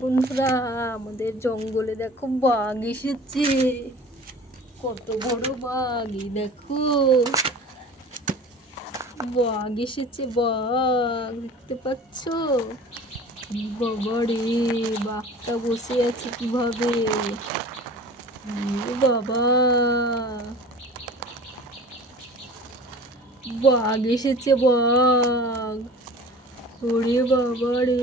বন্ধুরা, আমাদের জঙ্গলে দেখো বাঘ এসেছে। কত বড় বাঘ! এই দেখো, বাঘ এসেছে। বাঘ দেখতে পাচ্ছ? বাবা রে, বাঘটা বসে আছে কিভাবে! বাবা, বাঘ এসেছে, বাঘ! ওরে বাবা রে,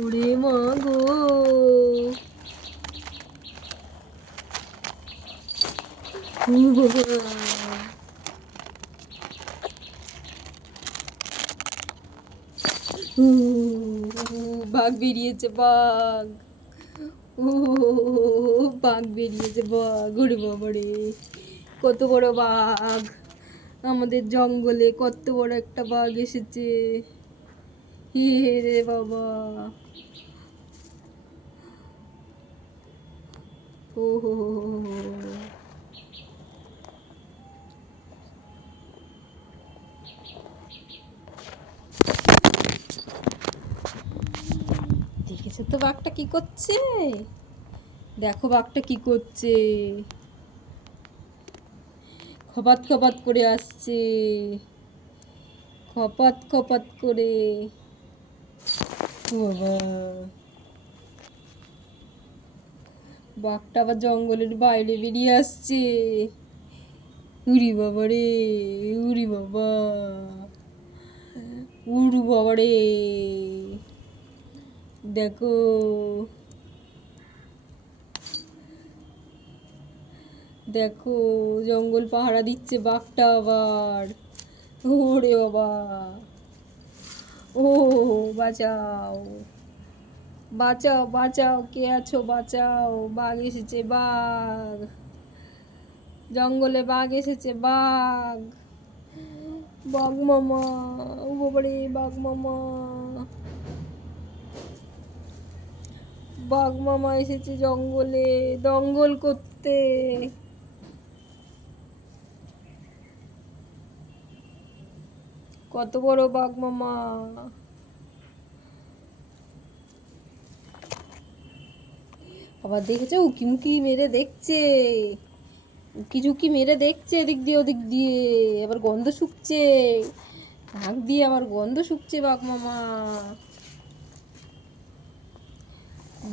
ওরে মা গো! বাঘ বেরিয়েছে, বাঘ! বাঘ বেরিয়েছে, বাঘ! ওরে বাবা রে, কত বড় বাঘ! আমাদের জঙ্গলে কত বড় একটা বাঘ এসেছে! রে বাবা! ও হো হো হো। দেখেছো তো বাঘটা কি করছে? দেখো বাঘটা কি করছে! খপাত খপাত করে আসছে, খপাত খপাত করে। বাবা, বাঘটা আবার জঙ্গলের বাইরে বেরিয়ে আসছে। উরি বাবা রে, উরি বাবা, উড়ু বাবা রে! দেখো, দেখো, জঙ্গল পাহারা দিচ্ছে বাঘটা আবার। ওরে বাবা! ও, বাঁচাও, বাঁচাও, বাঁচাও! কে আছো? বাঁচাও! বাঘ এসেছে, বাঘ! জঙ্গলে বাঘ এসেছে, বাঘ! বাঘ মামা! ও বাবারে, বাঘ মামা! বাঘ মামা এসেছে জঙ্গলে দঙ্গল করতে। কত বড় বাঘ মামা! আবার দেখেছো, উকি মুকি মেরে দেখছে, উকি ঝুঁকি মেরে দেখছে এদিক দিয়ে ওদিক দিয়ে। আবার গন্ধ শুকছে, নাক দিয়ে আবার গন্ধ শুকছে বাঘ মামা।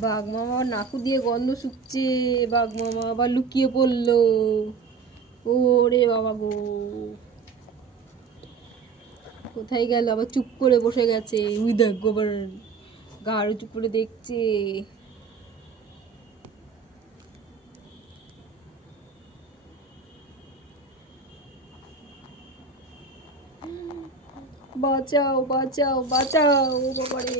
বাঘ মামা নাকু দিয়ে গন্ধ শুকছে। বাঘ মামা আবার লুকিয়ে পড়লো। ওরে বাবা গো, কোথায় গেল? আবার চুপ করে বসে গেছে। উই দেখো, আবার গাড় উঁচু করে দেখছে। বাঁচাও, বাঁচাও, বাঁচাও! ও বাবারে!